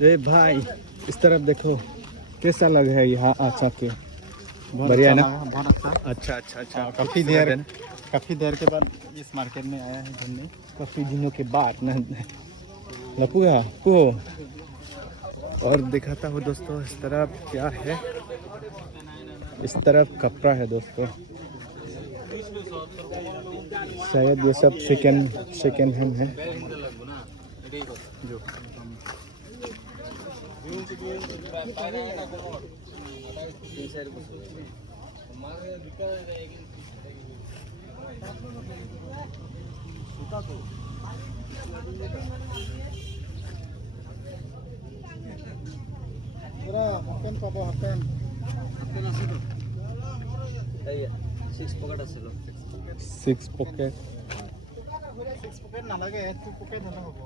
ए भाई इस तरफ देखो कैसा लग है यहाँ आचा के। बहुत बढ़िया अच्छा ना? लगा, बहुत अच्छा। अच्छा अच्छा अच्छा। काफ़ी देर के बाद इस मार्केट में आया है घूमने। काफ़ी दिनों के बाद ना लपुआ पुओ। और दिखाता हूँ दोस्तों इस तरफ क्या है। इस तरफ कपड़ा है दोस्तों, शायद ये सब सेकेंड हैंड है। जो হাফপেন পাব, হাফপেন আছে তো। सिक्स पॉकेट সিক্স পকেট নালাগে, টু পকেট হ'লে হ'ব।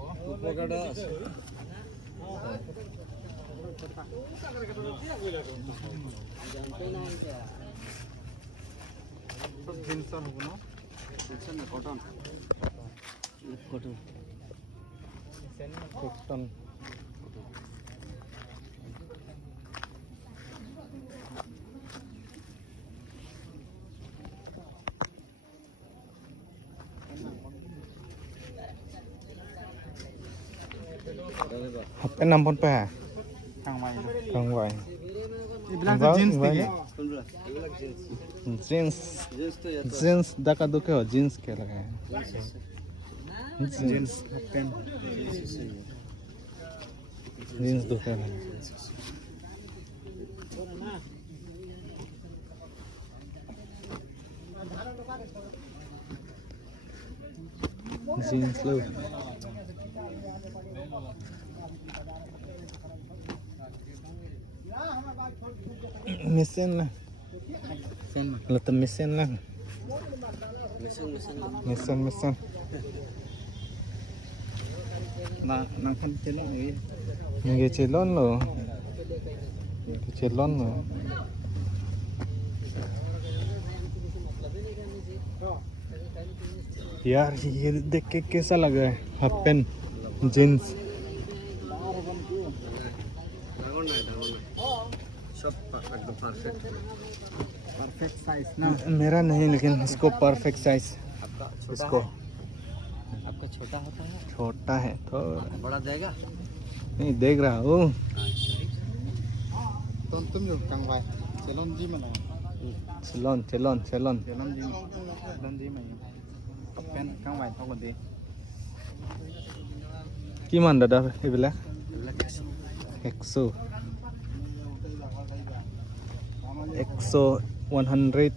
জিন্সৰ হ'ব ন? कॉटन। হাফপেন নাম ফোন পায় কাংবাই এইবিলাক যে জিন্স নেকি? जींस जींस दका दुखे हो जींस के लगे हैं জিন্স হাফপেন जींस दुखे हैं। जींस लो mesin lah letak mesin lah mesin না নাখন তেল এই nggak celon lo celon lo यार ये देख के कैसा लगा है half pant jeans. Perfect size ना। मेरा नहीं लेकिन इसको परफेक्ट साइज इसको आपका छोटा होता है, छोटा है तो बड़ा देगा नहीं देख रहा हूँ। तुम जो कंगवाई चलन जी में ना चलन चलन चलन चलन जी में पेन कंगवाई ท่ากันดี কিমান দাদা এইবিলাক 100 100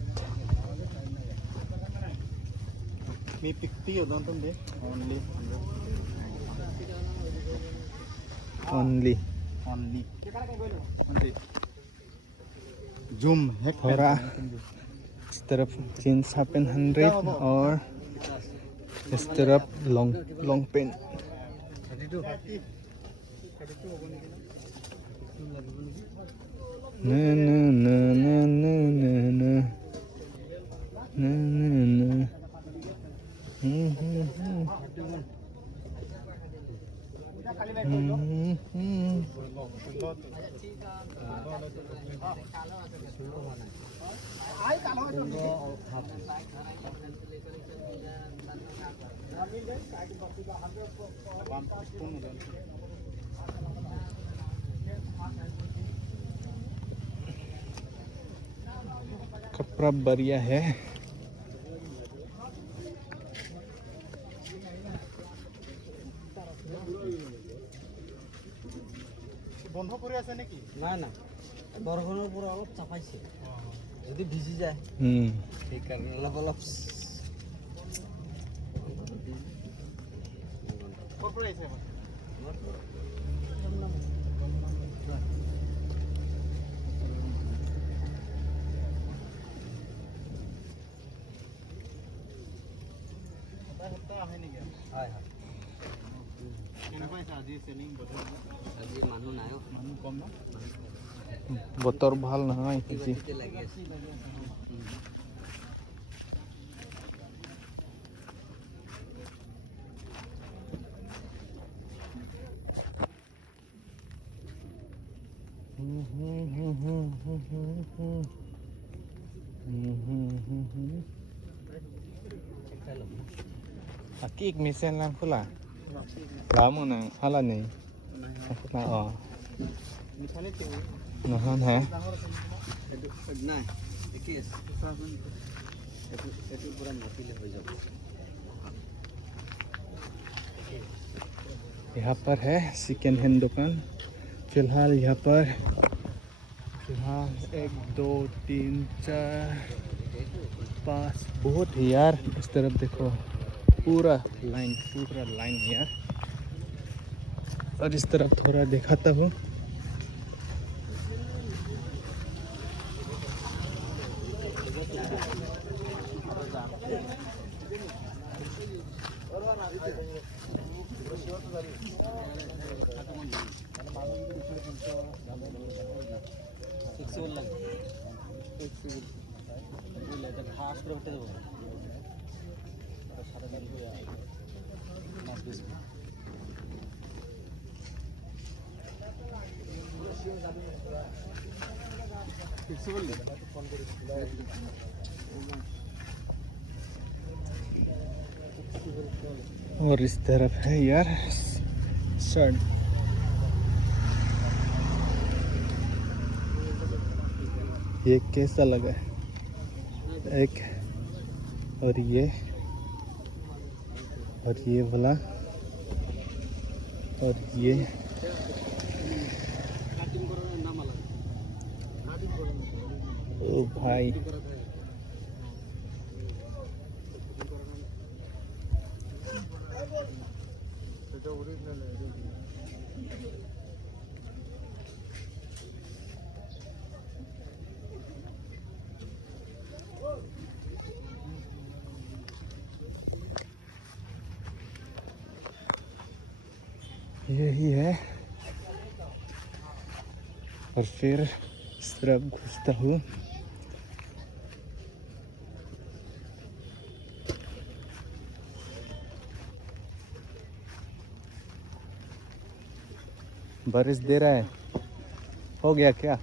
มีปิกตี้อยู่ตรงต้นดิ only जूम है थोड़ा इस तरफ जींस हाफ पैंट 100 और इस तरफ लॉन्ग पैंट ना ना ना ना ना ना ना ना ना ना कपड़ा बढ़िया है। বন্ধ করে আছে নাকি? না না বৰষুণৰ পৰা অলপ চাপাইছে, যদি ভিজি যায় সেইকাৰণে অলপ ক'ৰ পৰা আহিছে মানে? আহে নেকি? হয় হয়। কেনেকুৱা হৈছে আজি চেলিং বজাৰ? আজি মানুহ নাই, মানুহ কম ন? বতৰ ভাল নহয় আজি। লাগি আছে। Aki ik misen lang pula. Lama na hala ni. Aku na oh. मिठाने थे Nahan ha. নাই ঠিকই আছে একটু পুরা নাপিলে হয়ে যাবে यहाँ पर है सेकेंड हैंड दुकान फिलहाल यहाँ पर फिलहाल 1 2 3 4 5 बहुत है यार इस तरफ देखो पूरा लाइन है यार और इस तरफ थोड़ा दिखाता हूँ ফ্লেক্সিবল লাগে ফ্লেক্সিবল বুঝলে এটা ফাঁস করে উঠে দেবো সারা দিন মাছ বেশি फ्लेक्सिबल और इस तरफ है यार शर्ट ये कैसा लगा एक और ये वाला और ये ओ भाई यही है और फिर इस तरफ घुसता हूँ बारिश दे रहा है हो गया क्या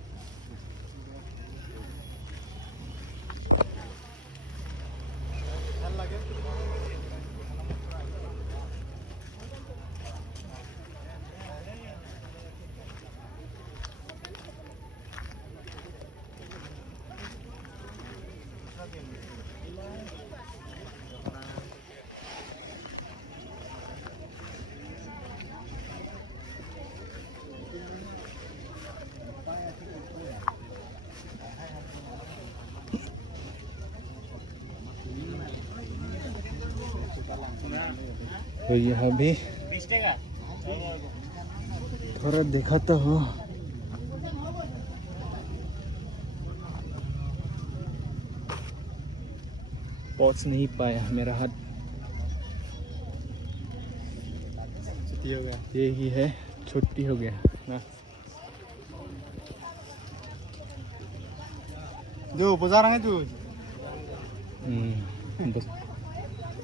तो यहाँ भी थोड़ा दिखाता हूँ पहुंच नहीं पाया मेरा हाथ छुट्टी हो गया यही है छुट्टी हो गया ना जो बाजार आए तू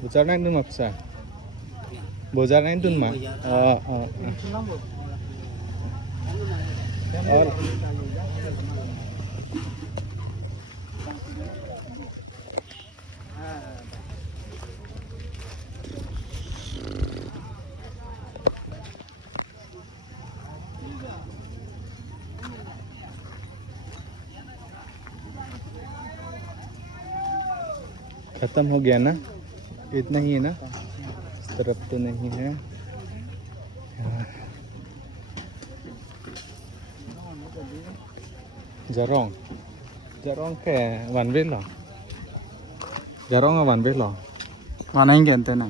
Bocor na dun mapsa. Bocor na dun ma. और खत्म हो गया ना इतना ही है ना इस तरफ तो नहीं है jarong ke wan biết lo jarong là wan biết lo माना ही कहते ना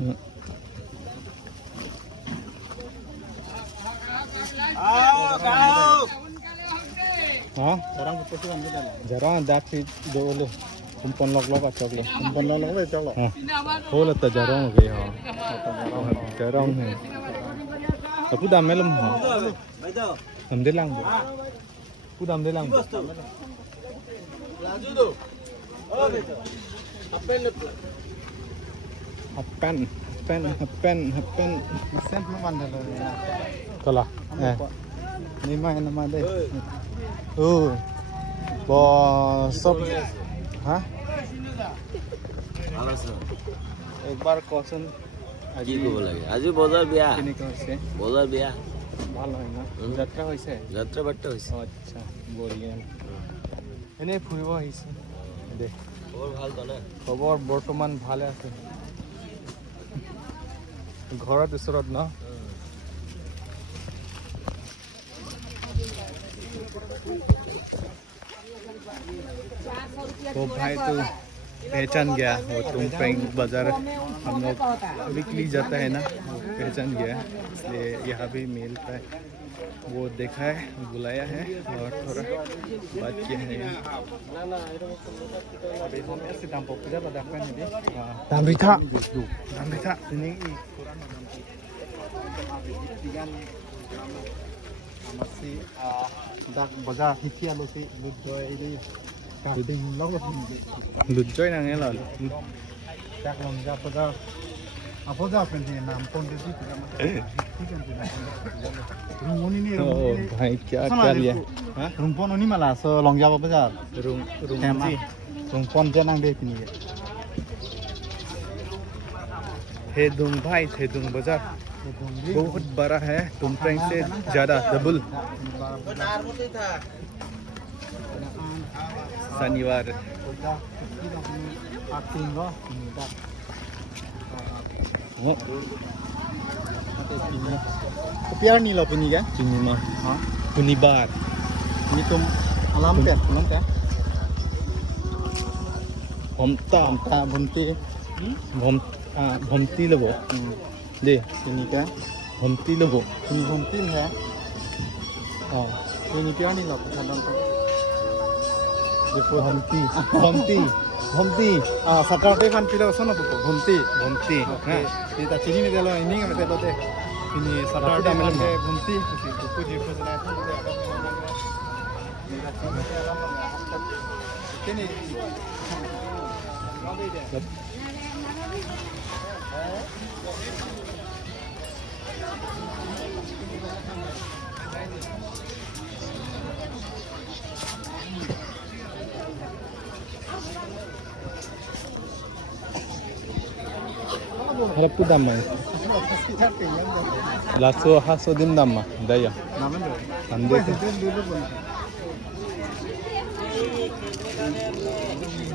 हाँ orang putih kan kita jarong dak si dulu kumpul lok atau lo kumpul lalu itu loh हो लगता jarong हो गया jarong है aku dah melem ho हम दे लांग aku dah दे लांग রাজু তো ও বেটা happen mesin belum ada loh kalah ini mah nama deh सब हाँ ভালো আছে एक बार कौन কি ক'ব লাগে আজি বজাৰ বিয়া কেনেকৈ হৈছে বজাৰ বিয়া ভাল হয় না যাত্ৰা হৈছে যাত্ৰা বাৰ্তা হৈছে আচ্ছা বঢ়িয়া এনেই ফুৰিব আহিছে দে খবৰ ভাল তো না খবৰ বৰ্তমান ভালে আছে ঘৰত ওচৰত ন तो भाई तो पहचान गया वो तुमपेंग बाजार हम लोग वीकली जाता है ना वो पहचान गया इसलिए यहाँ भी मिलता है वो देखा है बुलाया है और थोड़ा बात किया है दाम रिथा ini masih dak bazaar hitia lo si ludoy ini kading lo ludoy nang elon dak lom ja bazaar apa ja pen ni nam pon de di rumon ini oh भाई क्या कर लिया हां rumpon ini malah so longja bazaar rumpon je nang de pini थेदुंग भाई थेदुंग बाजार बहुत बड़ा है तुमपेंग से ज़्यादा डबल शनिवार प्यार नहीं लो पुनी क्या पुनी माँ हाँ पुनी बार ini तुम alam teh homta bunti भमती लो दे sini क्या भमती लो ini भमती है हाँ ini क्या नहीं लो kadang tu देखो भमती सरकार दे kan pila sono tu भमती हाँ ini tak ciri ni delo ini kan delo deh ini सरकार दे kan भमती buku je pasal itu ini harap tu damai laso haso dim damma daya ande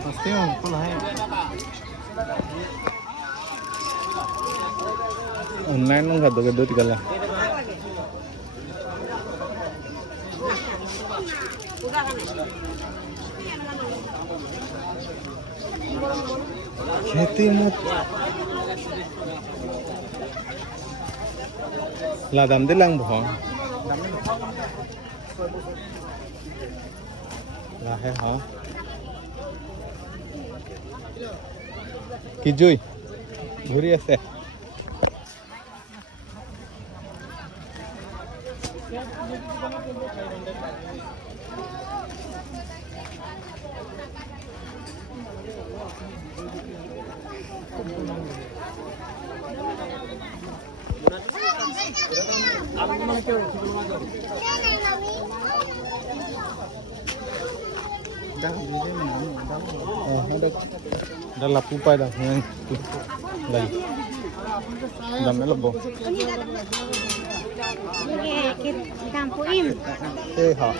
pasti on pula hai online nung kado kado tigala खेती मत लादम दिlang bohong lah hai ha kijui ঘুরি আছে Dah lapu pai dah lagi dah melabo Campuim. ha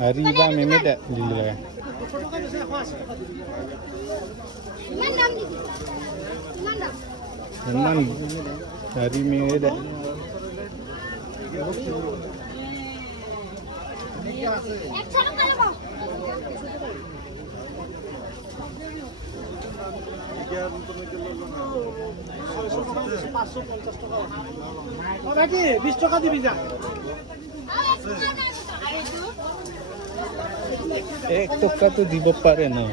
hari ba memet dah lila Memang hari memet dah एक टका तो দিব পারে না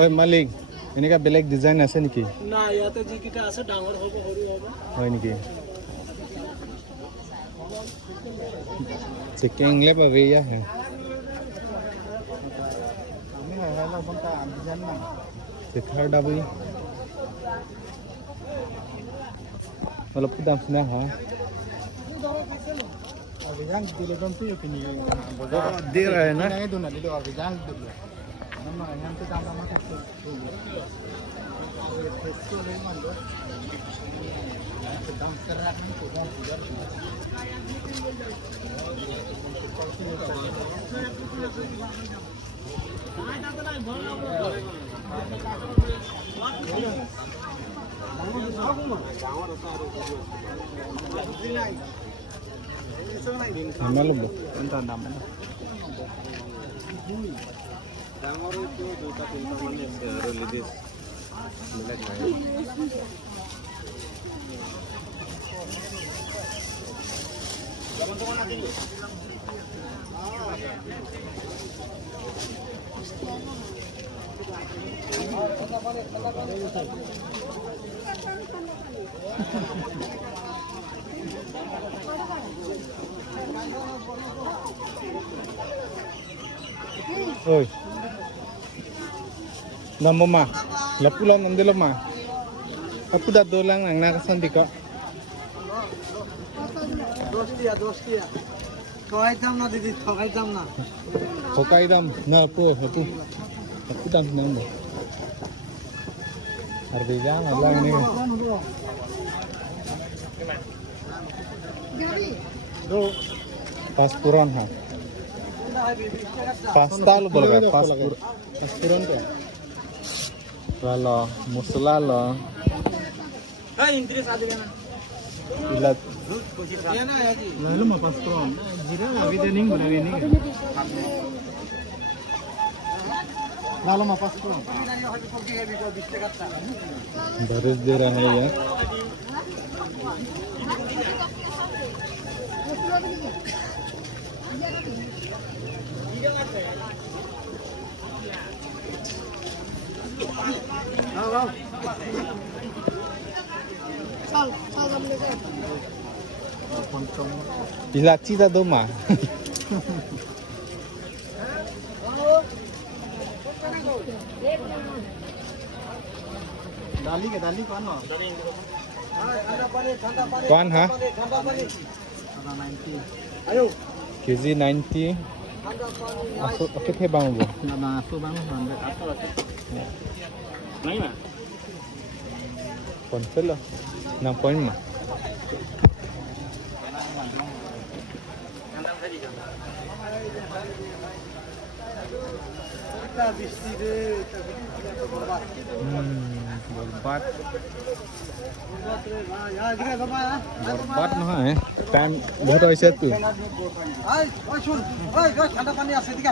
Oi Malik, ini ka beleg design ase niki? না ইয়াতে যিকেইটা আছে ডাঙৰ হ'ব সৰু হ'ব হয় নেকি? Chicken lep ở vì á hả? Kami hal-hal bang ka ambisan na. Thì thar đa bui. Kalau pudam sini ha? Ambisan dilo dong tu yung pinili. दे रहा है ना? Pinili doon na dilo ambisan dilo. Nama yan tu tama maka tu. Ye pesto le mando. Sedang serat ni tu dah sudah. Nama lu bu? Entah nama. Oi. Namo ma. Lapulam nandilo ma. Aku dah dolang ang nakasanti ka. দশটিয়া ঠকাইতাম না দিদি ঠকাইতাম না Hokai dam na po hapu. Aku dam nang mo. Arbija Allah ini. Pasporan ha. Pasta lo boleh paspor. Pasporan tu. Kalau musla lo. হ্যাঁ interest আছে কেন Ilat. Lalu mah paspor. Jira video ning boleh ini. Lalu mah paspor. Baris de raha hai yaar. Ilachi dah do ma. Dali ke dali kau no? Kwan ha? Ada 90. আয়ো KG 90. Aso okay the bang bo. Nama asu bang, bandar asu asu. নাই না Ponsel lo. 6 point ma. Borbat. Borbat mah hai. Time बहुत ऐसे तू. শুন ঠান্ডা পানি আছে এদিকে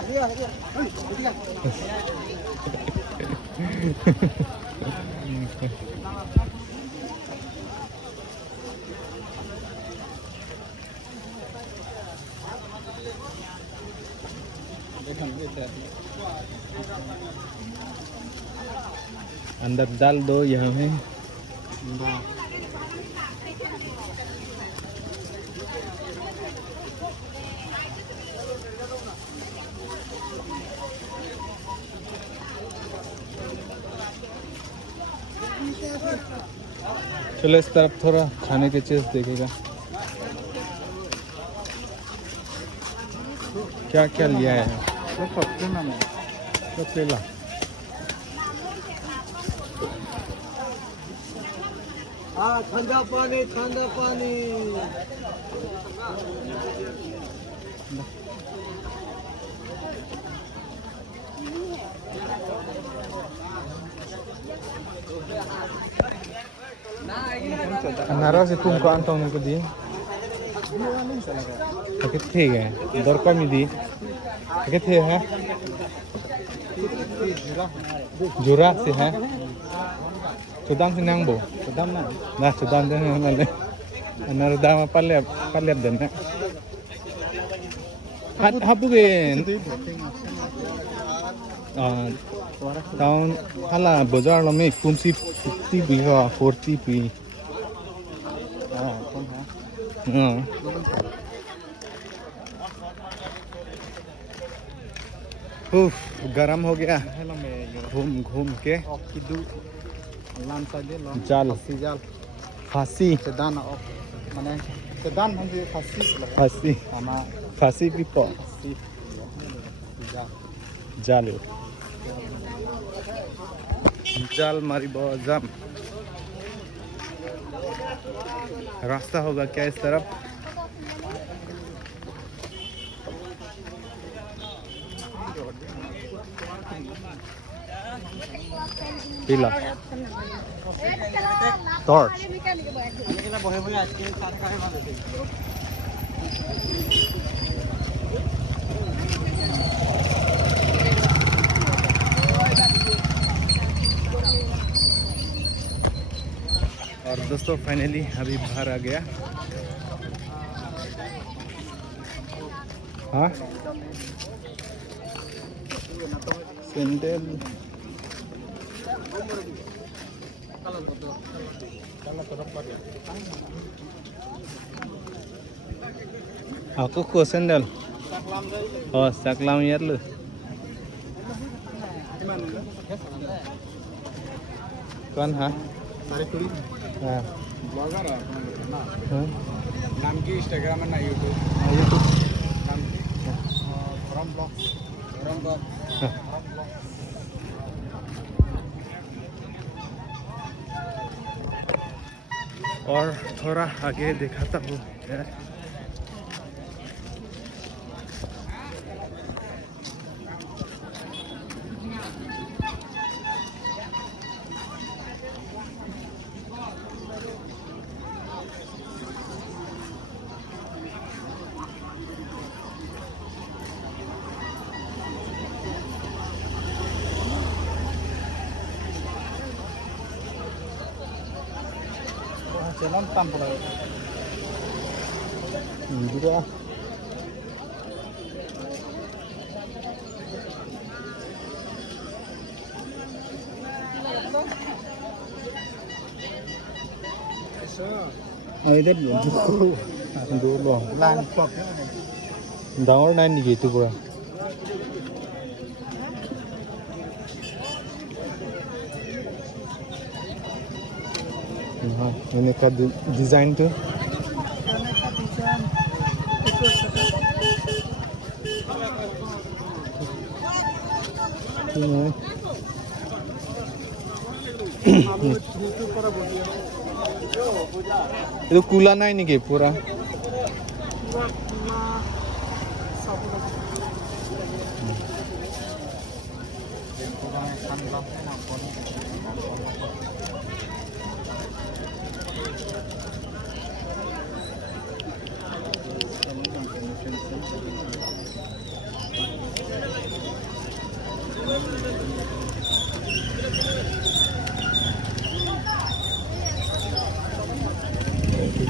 अंदर डाल दो यहाँ में. चलो इस तरफ थोड़ा खाने के चीज देखेगा. क्या क्या लिया है? Cepat tu nama. सब ले ला. ঠান্ডা পানি ঠান্ডা পানি अनारस से तुमको अंतों में को दी. Sakit ठीक है. दरकार में दी. Sakit है? Jurah sih है. Sudan senang bo. Sedam na. Nah sudan senang nale. Anar dama palep dan. Hapugen. Down hala bazaar lo me kumsi 50 pi ha 40 pi. उफ गरम हो गया घूम घूम के जाल फांसी फांसी फांसी पिपो जाल जाल मारी बहुत जाम रास्ता होगा क्या इस तरफ पीला टॉर्च और दोस्तों फाइनली अभी बाहर आ गया हाँ sandal aku ko sandal oh saklam yar lu kan ha हाँ ब्लॉगर है हाँ नाम की इंस्टाग्राम है ना यूट्यूब नाम की फ्रॉम ब्लॉग और थोड़ा आगे दिखाता हूँ यार चलन ताम पड़ा juga इधर dulu line flop down nine gitu bro हाँ ini का design tuh ini itu kulana ini ke pura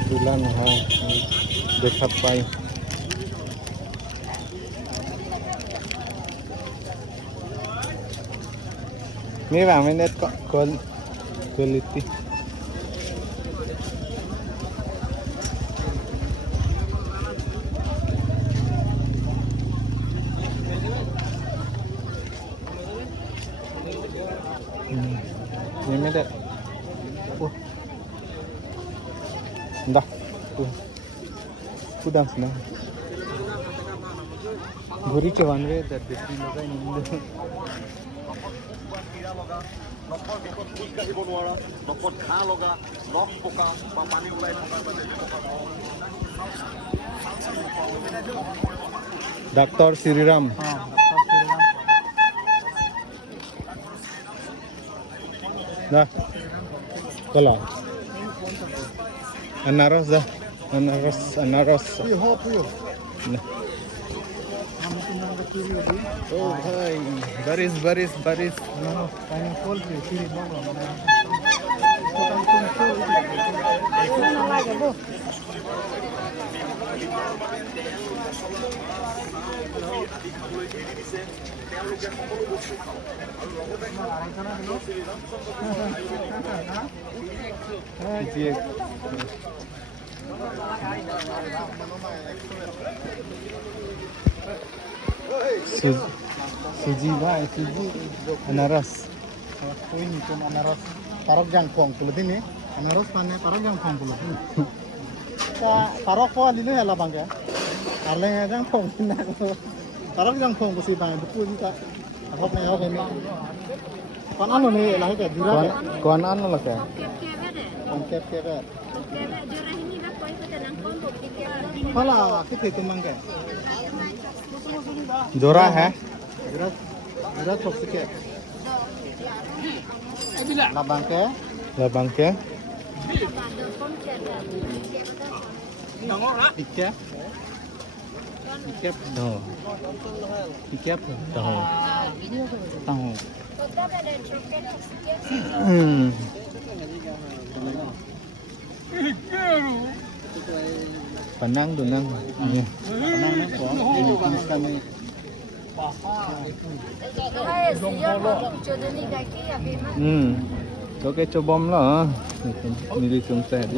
bulan ha dekat pai ini bang menet kok quality ini menet dah udang sana guri cewanwe dar dekhi loga ini Dr. Sriram dah kalau anaros dah anaros ये हो पुयो oh bhai baris pineapple के सीरी बंगला Ano lagi bu? Suji ba, suji anaras. Kuih itu anaras parok jangkong kulit ini anaras mana parok jangkong kulit ini parok kok di luar lah bang ya arleng jangkong ini parok jangkong kusi bang buku ini kak apa nih apa ini kon anu nih lah kayak jurah ya Kuan anu lah ka. konsep kayak Jurah ini nak kau ikut tenang kompok kita. pala kita itu mangga Jora ha? jurah jurah sok sikit labang ke Labang ke? tiket tiket Oh, tiket tahu. tahu Panang dunang. Iya. tenang nih kok ini kami Oke, coba lah. Milih sungsa di.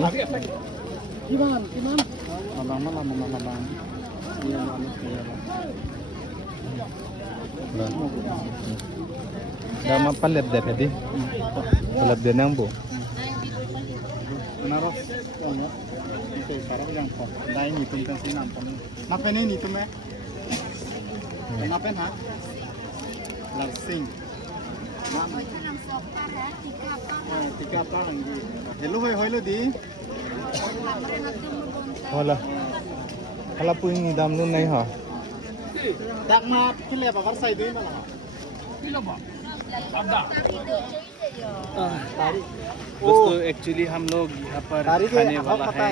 gimana labang mana labang iya Dah mapan lihat dah tadi. Lihat dia nang bu. naros ya oke sekarang yang kok lain itu kan sih nampak mapen ini itu meh mapen ha langsing tiga apa lagi hello hello di Wala. Kalau punya dam nun nai ha. dak mat kile apa sai di mana दोस्तों actually हम लोग यहाँ पर खाने वाला है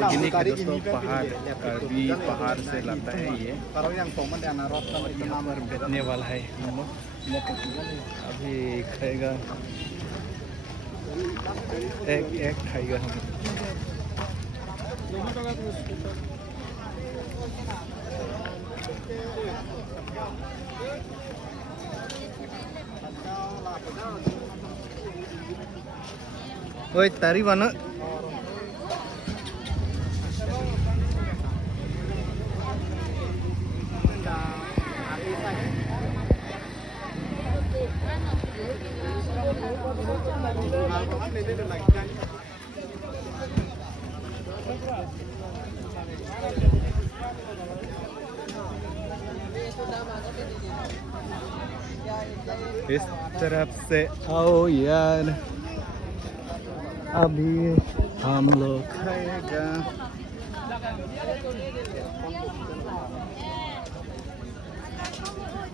organic दोस्तों पहाड़ से लाता है ये kalau yang kongมันnaros और यहाँ पर बैठने वाला है हम लोग अभी खाएगा एक एक खाएगा हम Oi, tari mana? इस तरफ से आओ यार अभी हम लोग खाएगा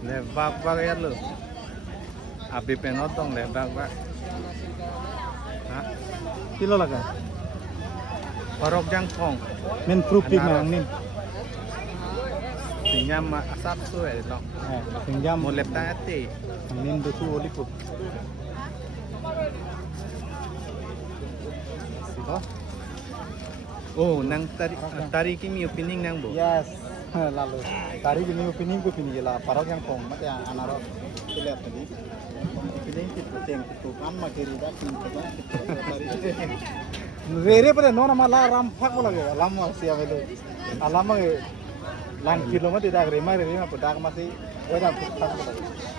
lebak bak ya lu api penotong lebak bak hah kilo lah kan parok jangkong men prupik nang nim sinyam asap tu dong pinjam mau lep tati nim tu oli pup oh nang tari kimi opening nang bo yes lalu tari gini opening ko pinigil lah parok yang kong mati yang anarok kilihat tadi opening kita ceng itu kan makiri dah pintar tari rere pada nona malah rampak lagi lama siapa itu lama lang kilometer dah remah rere apa dah masih ada pusat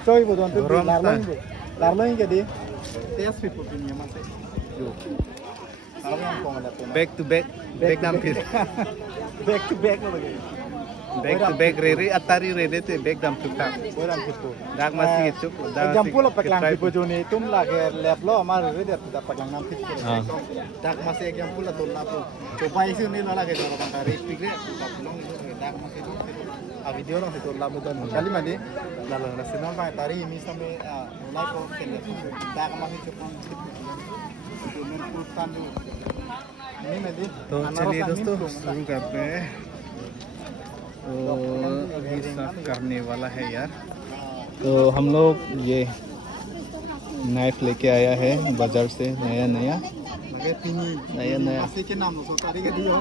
coy bodoh tu larlain jadi tias pipu punya masih parok yang kong ada back to back back dampir back to back lagi back to back rere atari rere te back dam tukak orang itu dak masih itu Example apa kelang tipo joni itu lagi lab lo amar ready dapat kelang nanti. Dak masih example atau lapo. Coba isi ini lo lagi kalau bang tarik pikir, belum dak masih itu. A video lo itu lapo dan kali mana lalu nasional bang tarik ini sampai mulai ko kena. Dak masih cukup. Itu menurutkan dulu. Ini nanti. तो चलिए दोस्तों शुरू करते हैं तो अभी साफ करने वाला है यार तो हम लोग ये नाइफ लेके आया है बाजार से नया Pakai tinggi. Naya. Masih ke nam so tadi ke dia.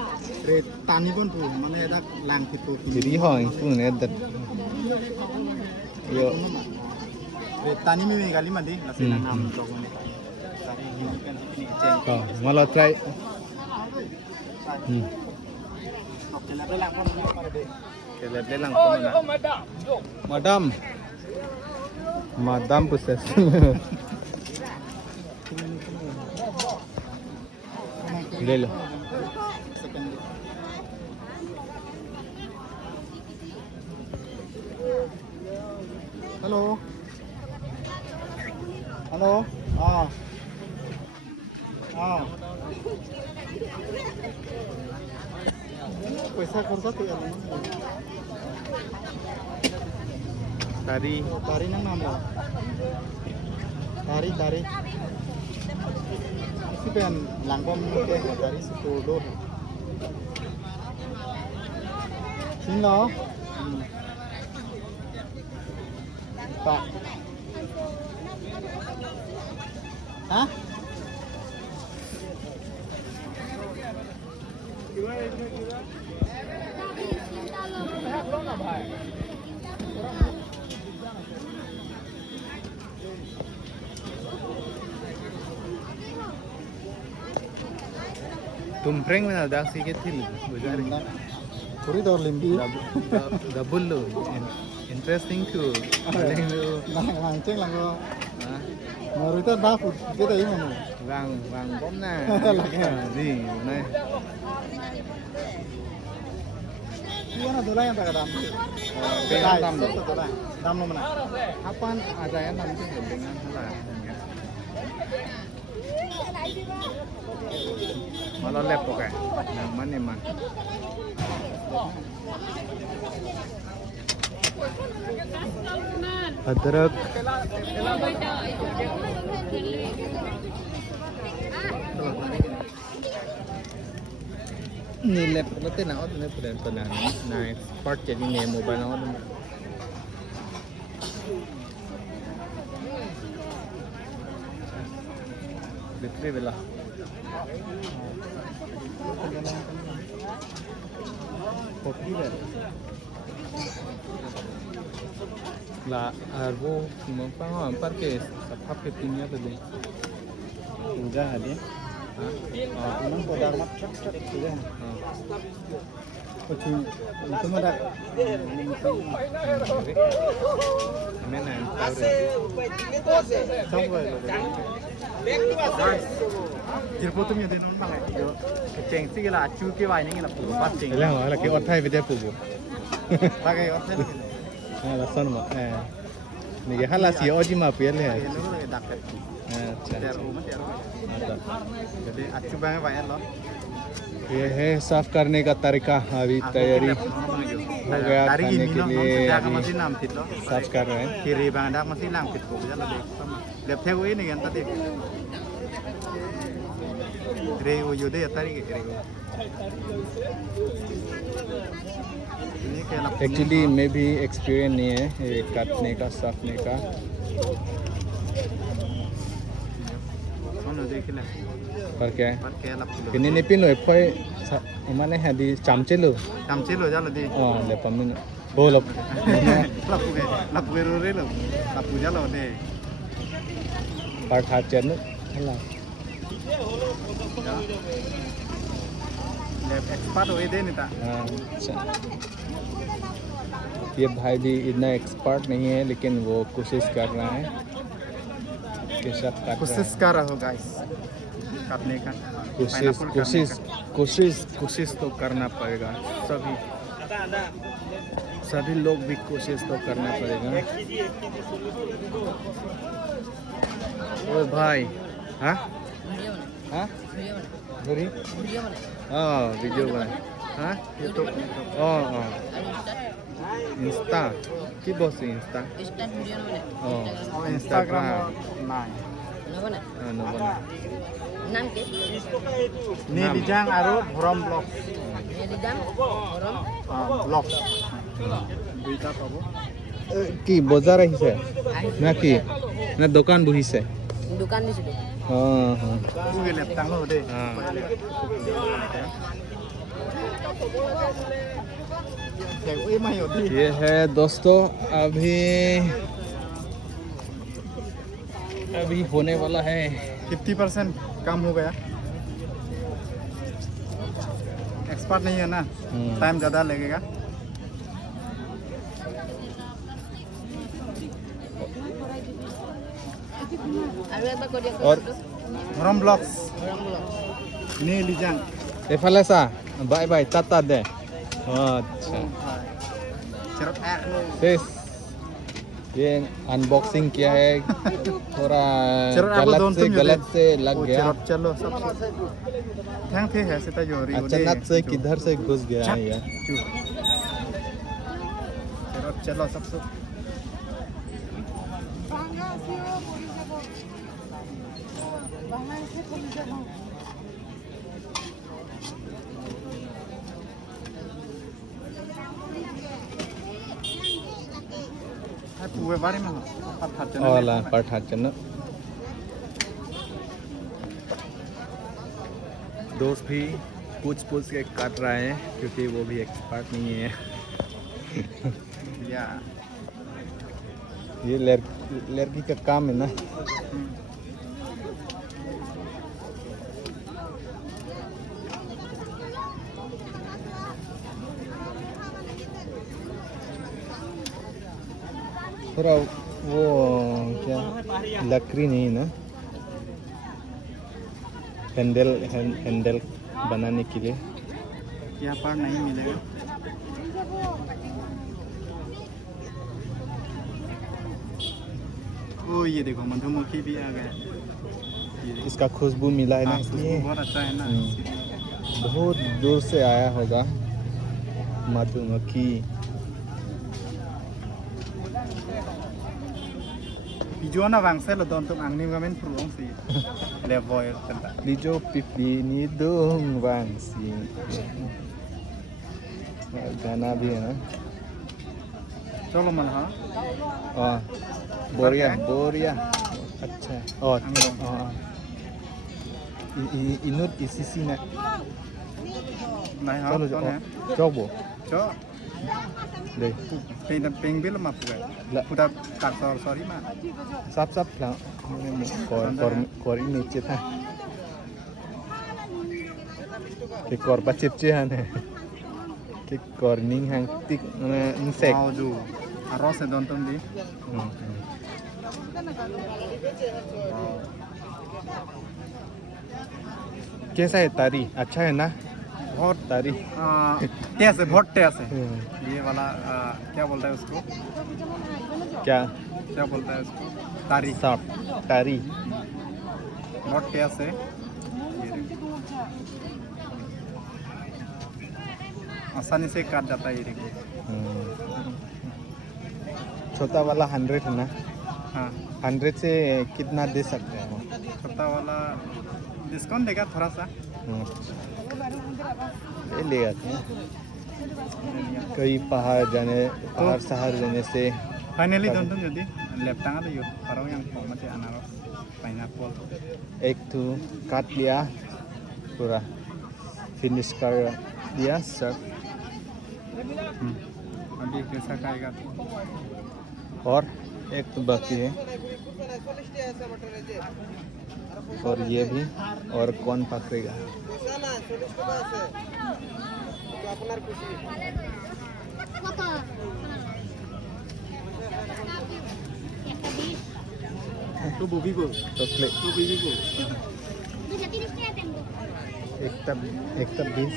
Re tani pun tu mana ada lang itu. Jadi hong pun ada. Yo. Re tani memang kali mandi nasi nam tu mana. Tadi ini kan ini ceng. Oh, malah try. Oke, lepas lang pun mana deh. Kelihatan lang pun mana. Madam proses. ले लो hello hello हाँ हाँ पैसा खर्चा तो यार tari dari nang nama dari si pen langkom ke dari situ do sini lo pak hah तुम फ्रेंग में ना दासी के थी बुझारी koridor limbi double lo interesting to lang ceng lang lo Mari kita dapat kita ini mana? vàng bom nè gì này Ini mana dolar yang tak ada? pegang tam lo dolar. Tam lo mana? kapan ada yang nanti dengan lah malah laptop kan yang mana man अदरक ni laptop nó tên nào đó nó tên tuần nào này part jadi ni mobile nó battery bela Kopi ber. là वो वहाँ पर के सब के दुनिया पे दे Udah hadir. Memang kodar mat sudah. Kucing itu mah dah. हमें ना Coba. Jirpo tu punya denon bang. Yo, keceng sih lah, cu ke wai ni lah, pas ceng. là hỏi là cái ọt thay với đẹp phụ Pakai hotel. là son mà này cái hát là xí oji mà biết này Ini lu dapat. अच्छा Teru mah teru. Jadi acu bang wai lo. ये है साफ करने का तरीका अभी तैयारी हो गया खाने के लिए Dah अभी masih nam tit lo. साफ कर रहे हैं Kiri bang dah masih nam tit ko jalan dek. Lep theo ini kan tadi. Reu yude tadi reu. Ini kayak lap. Actually मैं भी एक्सपीरियंस नहीं है ये काटने का साफने का Mana dek lah. पर क्या है Par kayak lap. ini nih pin loh poi mana है di chamche lo Camci lo jalan dek. oh lepas min oh lep Lap berure lo. Lap puja lo dek. part hajar nu lah Lep expert हो दे नहीं था. अच्छा ये भाई भी इतना expert नहीं है लेकिन वो कोशिश कर रहा है के साथ काट रहा है कोशिश कर रहा हो गाइस. काटने का. कोशिश तो करना पड़ेगा सभी लोग भी कोशिश तो करना पड़ेगा ओ भाई हाँ हाँ वीडियो बना हाँ YouTube. इंस्टा की बस Insta Oh Instagram. Nah. no bana Nam ke? Ni Lijang Aru from blog. Nilidam, Orom. Blog. Berita apa bu? কি বজাৰ আহিছে না কি না দোকান বহিছে दुकान दिसलो हाँ हाँ Ku ge lep tang lo de. हाँ Kayak ui mah yo di. ये है दोस्तों अभी होने वाला है 50% काम हो गया. एक्सपर्ट नहीं है ना, टाइम ज़्यादा लगेगा. और Rom Blocks. Ini Lijang. एफाले सा बाय बाय टाटा दे अच्छा Cerot air lo. सिस ये अनबॉक्सिंग किया है थोड़ा Cerot aku dontum गलत से लग गया Cerot चलो सब. Thang थे है सिता जोरी. अचानक से किधर से घुस गया है यार Cerot चलो सब सब. Hai puwe bari mah. Pat hat और ला पठा चन दोस्त भी पूछ के काट रहा है क्योंकि वो भी एक्सपर्ट नहीं है Ya. ये लड़की का काम है ना थोड़ा वो क्या लकड़ी नहीं ना हैंडल बनाने के लिए यहाँ पर नहीं मिलेगा. ओ ये देखो मधुमक्खी भी आ गया. ये देखो. इसका खुशबू मिला है ना हाँ, इसलिए खुशबू बहुत अच्छा है ना. बहुत दूर से आया होगा मधुमक्खी Hijau na bangsa lo untuk angin kamen peruang sih. Levoy tentang. Lijo pipi ni dong wangsi गाना भी है ना Cholo mana ha? बोरिया अच्छा है और इनुट इसी ना Này ha. चलो Cholo ya. चौबो Cho. दे Peng bil mah puga. Lah. Putar tak sorry mah. सब ला कौर नीचे था कि कौर बचिपचे है कि कॉर्निंग है तिक insect Mau du. Arroz se donton di. कैसा है तारी अच्छा है ना बहुत तारी टेस्ट है बहुत टेस्ट है. ये वाला क्या बोलता है उसको? क्या क्या बोलता है उसको? तारी. सांप तारी बहुत टेस्ट है. ये देखो. आसानी से काट जाता है ये देखो. छोटा वाला 100 है ना हाँ 100 से कितना दे सकते हैं वो? छोटा वाला डिस्काउंट देगा थोड़ा सा. ले ले आते हैं कई पहाड़ शहर जाने से Finally donton jadi left tangan tuh yuk. Parang yang mau mati anaros pineapple. एक तो काट लिया पूरा फिनिश कर दिया सब अभी कैसा खाएगा? और एक तो बाकी है और ये भी और कौन पकड़ेगा Tuh bubi bu. Chocolate Tuh bibi bu. एक तब 20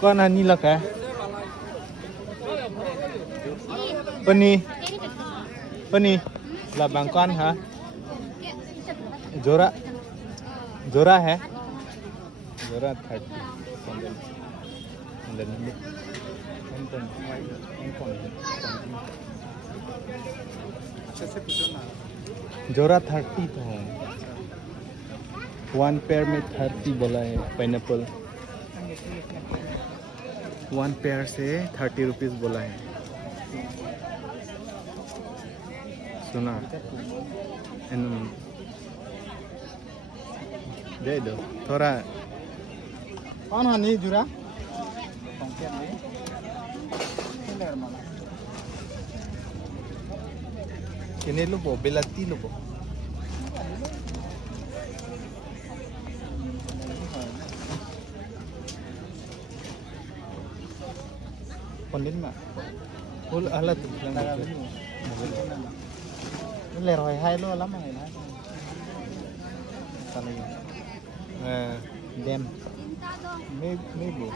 कौन आनी लगा पनी labang कौन है जोरा है जोरा 30 अच्छे से पूछो ना. जोरा 30 तो है 1 पेयर में 30 बोला है पाइनएप्पल 1 पेयर से 30 रुपीस बोला है सुना दे दो थोड़ा कौन है नी जुरा पंखे में किलेर माला ini lu po belati lu po Kondin mak ul alat yang Daga itu. ini ler hoy hai lo lắm rồi đấy sao này dem May bu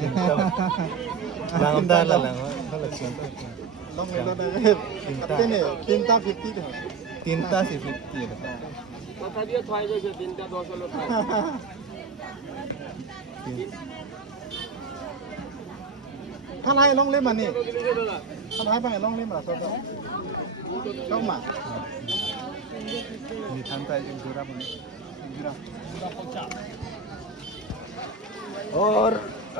Kita lang dala lang collection long này lo đây cái này tinta 50 thôi tinta si 50 itu কথা দিয়ে থয় গেছে 3টা 10 হলো খায় Than hai long lên mà nè Than hai bằng long lên mà sao đó Không mà ini tanta yang kurang और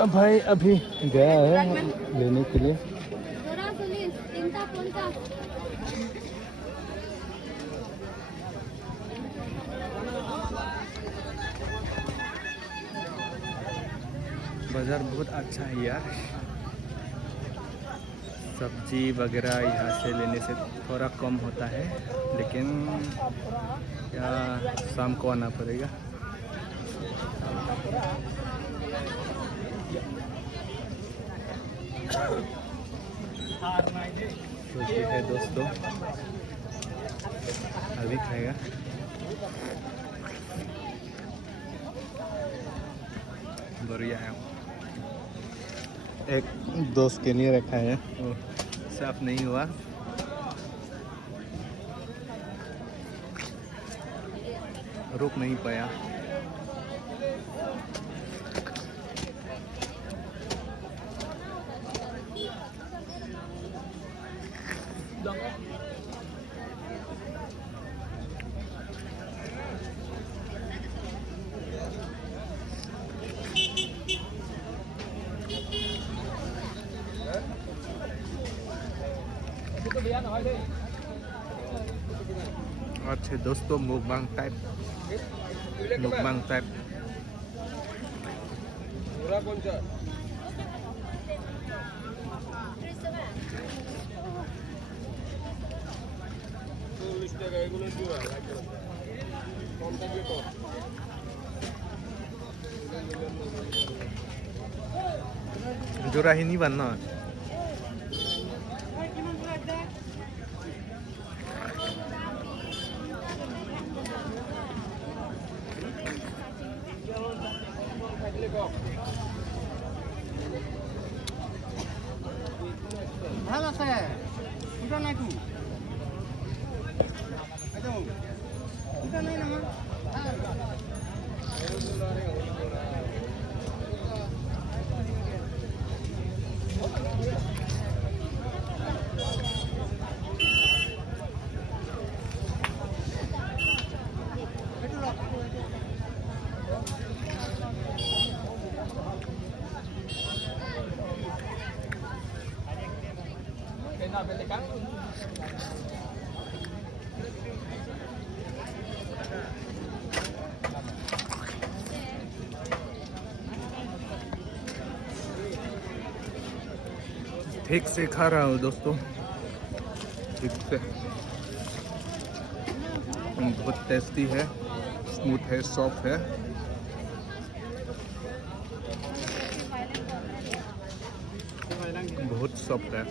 भाई अभी गया है लेने के लिए Dora sulis, tinta punta. बाजार बहुत अच्छा है यार सब्जी वगैरह यहाँ से लेने से थोड़ा कम होता है लेकिन क्या शाम को आना पड़ेगा तो ये है दोस्तों अभी खाएगा बढ़िया है एक दोस्त के लिए रखा है वो साफ नहीं हुआ रुक नहीं पाया अच्छे दोस्तों मुकबांग टाइप ওরা 50 40 টাকা এগুলো জোড়া লাগবে কম থাকলে কম जोरा ही नहीं बनना Halo saya Udah naik tuh Aduh Udah naik nama ठीक से खा रहा हूँ दोस्तों ठीक से बहुत टेस्टी है स्मूथ है सॉफ्ट है बहुत सॉफ्ट है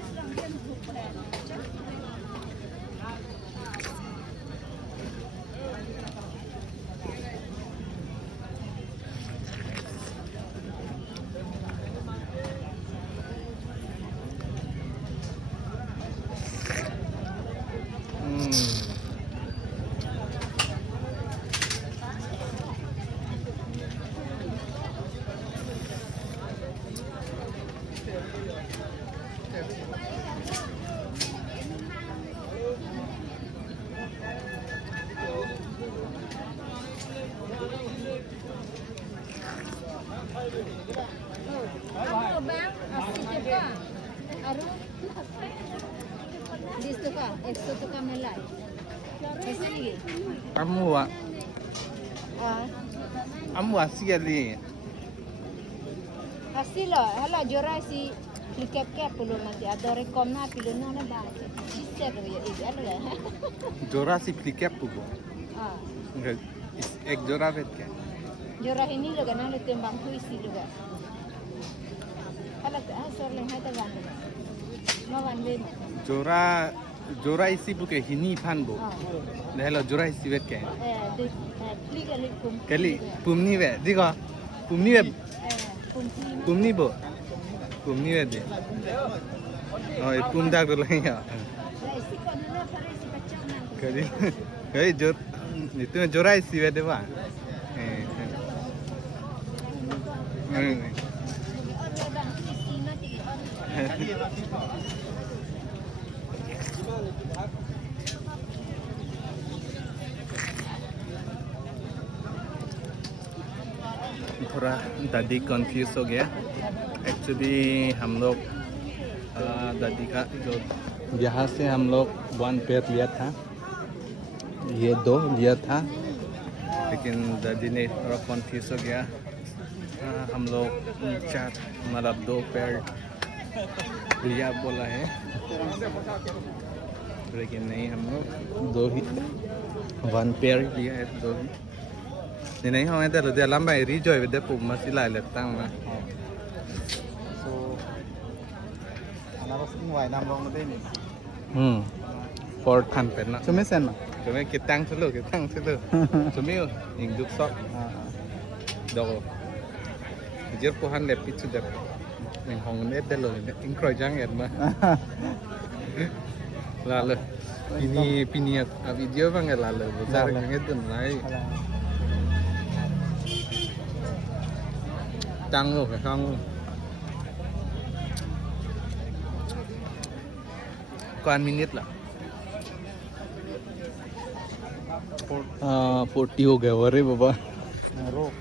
Eso tu kamelai. Eso lagi. Amua Ah, sekali. hasil lah. Hala jorai si kap puluh nanti ada rekom na pilih na na ba. Bisa tu ya ini ada lah. Jora si plikap pugo. Ah, Ek jora vet ke? jorai ini juga na tembang tu isi juga. Hala asal leng hai tagan. Mawan be. Jora isi buke hini pan bo. Ah. Dahelo jora isi vet ke? De plik kali pum. Kali pumni ve. Digo. Pumni ve. Pumsi. Pumni bo. Pumni ve de. Oh, pum dak do lai ya. Isi kon na pare si kacang na. Kali jor itu jora isi ve de ba. Orang dah isi nanti orang. थोड़ा दादी confuse हो गया actually हम लोग दादी का जो यहाँ से हम लोग 1 पेयर लिया था ये 2 लिया था लेकिन दादी ने थोड़ा कंफ्यूज हो गया हम लोग 4 मतलब 2 पेयर लिया बोला है लेकिन नहीं हम लोग 2 ही 1 पेयर लिया है 2 हीนี่ในห้องแต่เราจะล้ำไปรีจอยไปได้ปุ่มมาสิลายเลือกตั้งมา So anak ini wai nam long nanti ni. พอทันเป็นนะ Cuma sen mah. จะไม่เก็บตังค์ซะเลยเก็บตังค์ซะเลยจะไม่ยิงดุกซอกดอกเยอะพอหันเล็บปิดสุดแบบในห้องเน็ตได้เลยอิงคอยจังเอ็ดมาลาเลยปีนี้วิดีโอบ้างไงลาเลยบุษราอย่างเงี้ยตื่นไรตังลูกกับช่องก่อนมินิทล่ะ 40 हो गया अरे बाबा Rok.